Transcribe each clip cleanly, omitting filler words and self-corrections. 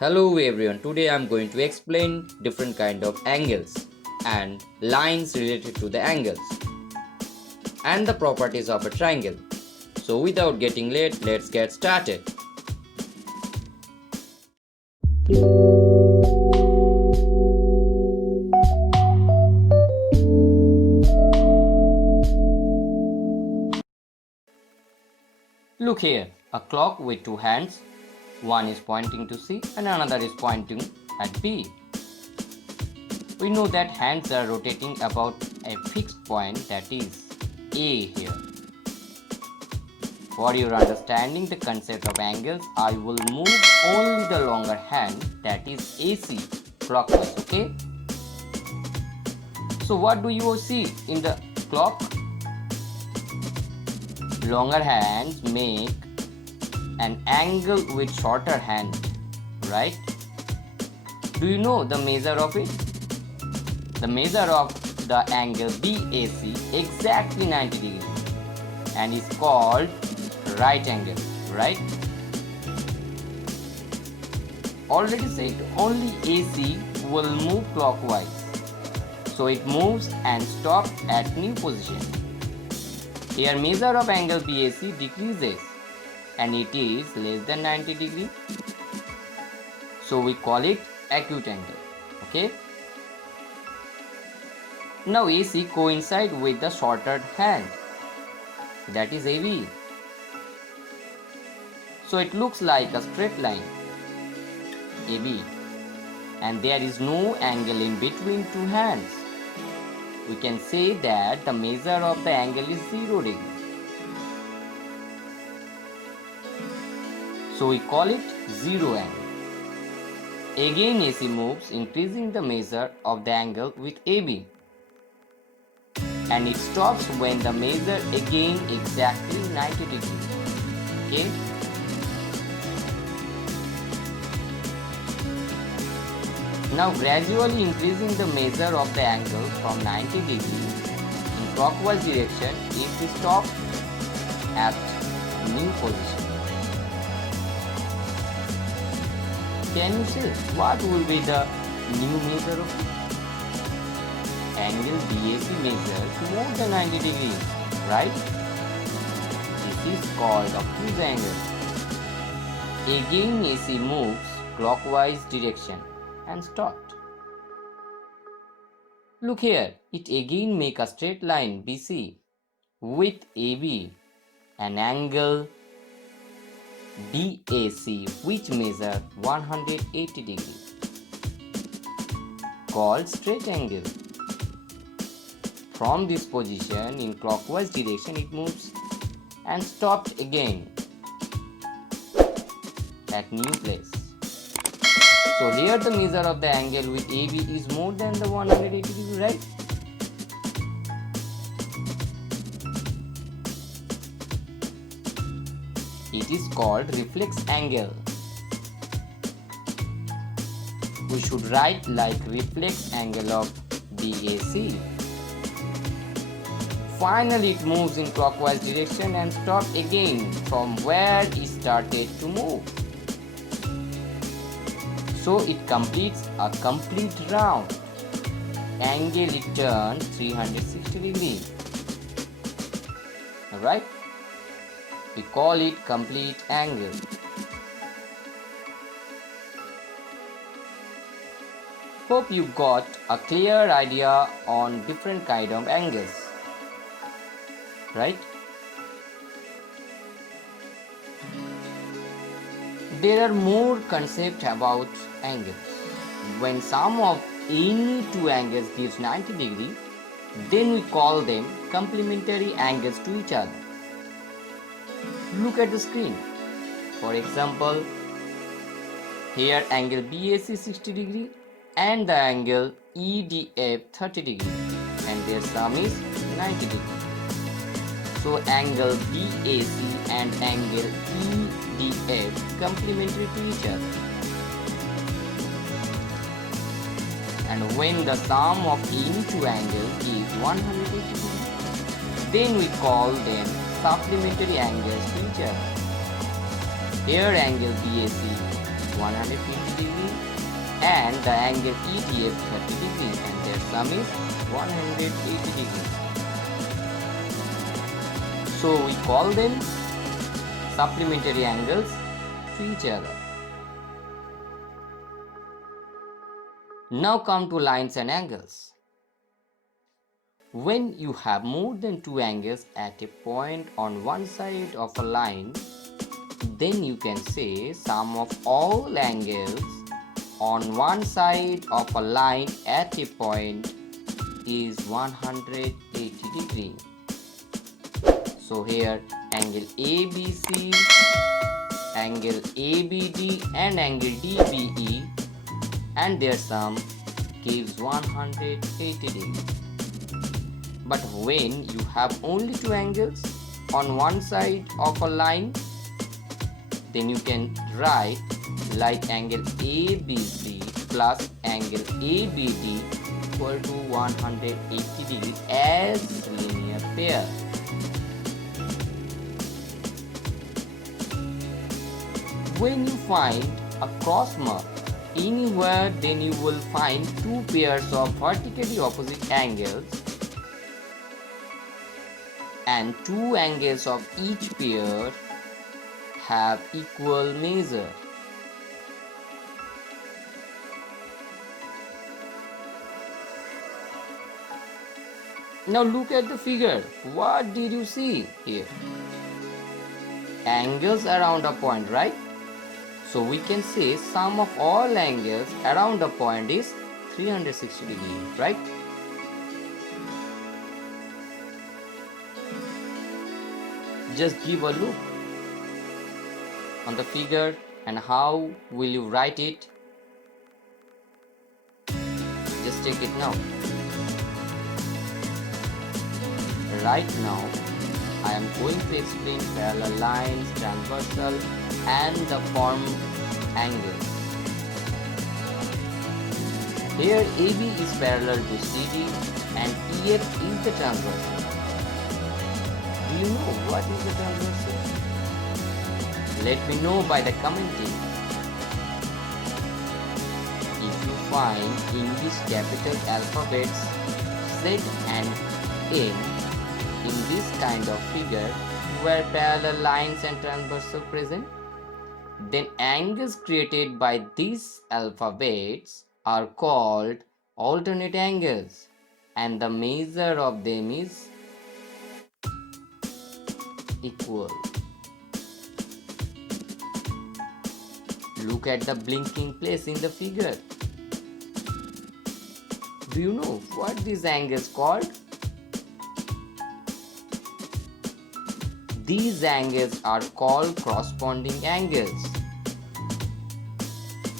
Hello everyone, today I am going to explain different kind of angles and lines related to the angles and the properties of a triangle. So without getting late, let's get started. Look here, a clock with two hands. One is pointing to C and another is pointing at B. We know that hands are rotating about a fixed point, that is A here. For your understanding the concept of angles, I will move only the longer hand, that is AC, clockwise, okay? So what do you see in the clock? Longer hands make an angle with shorter hand, right? Do you know the measure of it? The measure of the angle BAC exactly 90 degrees and is called right angle, right? Already said, only AC will move clockwise, so it moves and stops at new position. Here measure of angle BAC decreases and it is less than 90 degree, so we call it acute angle, okay? Now AC coincide with the shorter hand, that is AB, so it looks like a straight line AB and there is no angle in between two hands. We can say that the measure of the angle is 0 degree. So we call it zero angle. Again AC moves, increasing the measure of the angle with AB. And it stops when the measure again exactly 90 degrees. Okay? Now gradually increasing the measure of the angle from 90 degrees in clockwise direction if we stop at new position. Can you say what will be the new measure of it? Angle BAC measures more than 90 degrees, right? This is called obtuse angle. Again AC moves clockwise direction and stopped. Look here, it again make a straight line BC with AB, an angle BAC which measure 180 degrees, called straight angle. From this position in clockwise direction it moves and stopped again at new place. So here the measure of the angle with AB is more than the 180 degree, right? It is called reflex angle. We should write like reflex angle of BAC. Finally it moves in clockwise direction and stops again from where it started to move. So it completes a complete round. Angle it turns 360 degrees. Alright? We call it complete angle. Hope you got a clear idea on different kind of angles. Right? There are more concepts about angles. When sum of any two angles gives 90 degrees, then we call them complementary angles to each other. Look at the screen. For example, here angle BAC 60 degree and the angle EDF 30 degree and their sum is 90 degree. So angle BAC and angle EDF complementary to each other. And when the sum of any two angles is 180 degrees, then we call them supplementary angles to each other. Here angle BAC 150 degrees and the angle EDF 30 degrees, and their sum is 180 degrees. So we call them supplementary angles to each other. Now come to lines and angles. When you have more than two angles at a point on one side of a line, then you can say sum of all angles on one side of a line at a point is 180 degrees. So here angle ABC, angle ABD and angle DBE, and their sum gives 180 degrees. But when you have only two angles on one side of a line, then you can write like angle ABC plus angle ABD equal to 180 degrees as linear pair. When you find a cross mark anywhere, then you will find two pairs of vertically opposite angles, and two angles of each pair have equal measure. Now look at the figure. What did you see here? Angles around a point, right? So we can say sum of all angles around a point is 360 degrees, right? Just give a look on the figure and how will you write it. Just take it now. Right now I am going to explain parallel lines, transversal and the form angles. Here AB is parallel to CD and EF is the transversal. Do you know what is the transversal? Let me know by the commenting. If you find English capital alphabets Z and N in this kind of figure where parallel lines and transversal present, then angles created by these alphabets are called alternate angles, and the measure of them is equal. Look at the blinking place in the figure. Do you know what this angle is called? These angles are called corresponding angles,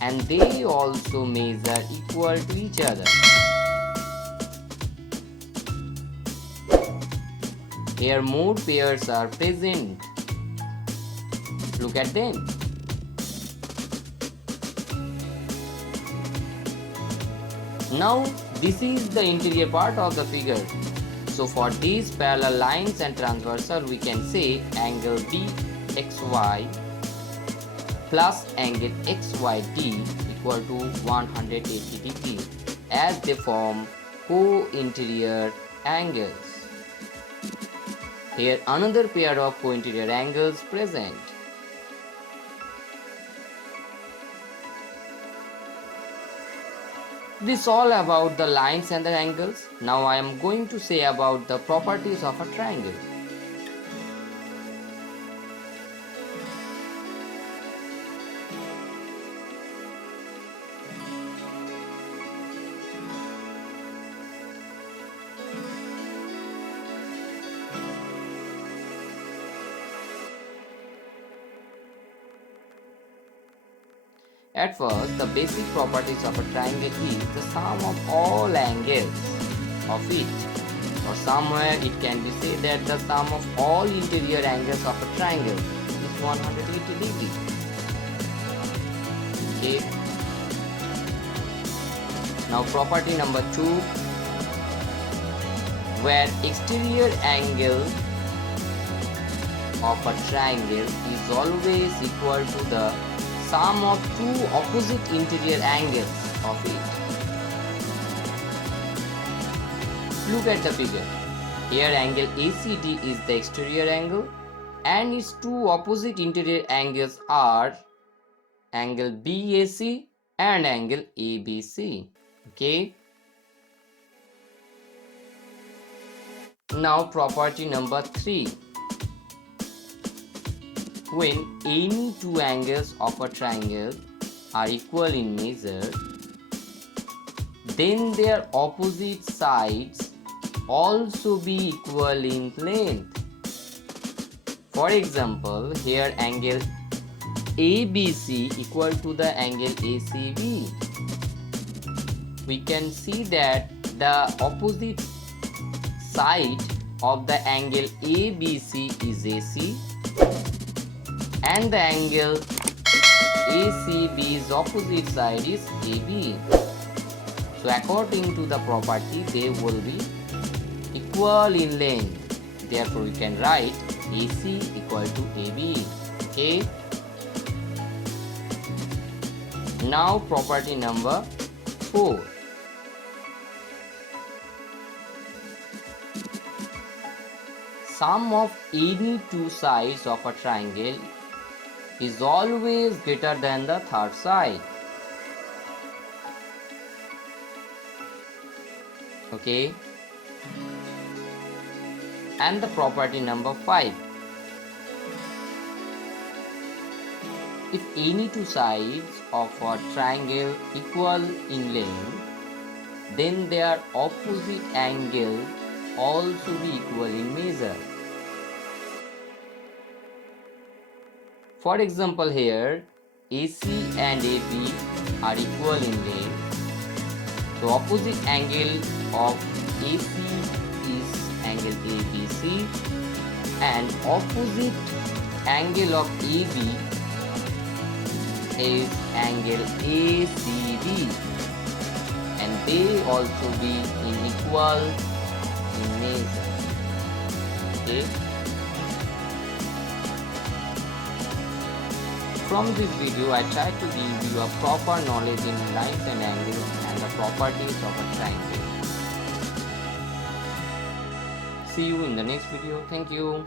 and they also measure equal to each other. Here more pairs are present. Look at them. Now this is the interior part of the figure. So for these parallel lines and transversal, we can say angle BXY plus angle XYD equal to 180 degrees as they form co-interior angles. Here another pair of co-interior angles present. This all about the lines and the angles. Now I am going to say about the properties of a triangle. At first, the basic properties of a triangle is the sum of all angles of it, or somewhere it can be said that the sum of all interior angles of a triangle is 180 degrees. Okay. Now property number 2, where exterior angle of a triangle is always equal to the sum of two opposite interior angles. of it. Look at the figure. Here angle ACD is the exterior angle and its two opposite interior angles are angle BAC and angle ABC. Okay. Now property number 3. When any two angles of a triangle are equal in measure, then their opposite sides also be equal in length. For example, here angle ABC equal to the angle ACB. We can see that the opposite side of the angle ABC is AC and the angle ACB's opposite side is AB. So according to the property, they will be equal in length. Therefore we can write AC equal to AB. Okay. Now property number 4. Sum of any two sides of a triangle is always greater than the third side. Okay. And the property number 5. If any two sides of a triangle equal in length, then their opposite angle also be equal in measure. For example, here AC and AB are equal in length. The opposite angle of AC is angle ABC and opposite angle of AB is angle ACB, and they also be in equal in measure. Okay. From this video, I tried to give you a proper knowledge in lines and angles and the properties of a triangle. See you in the next video. Thank you.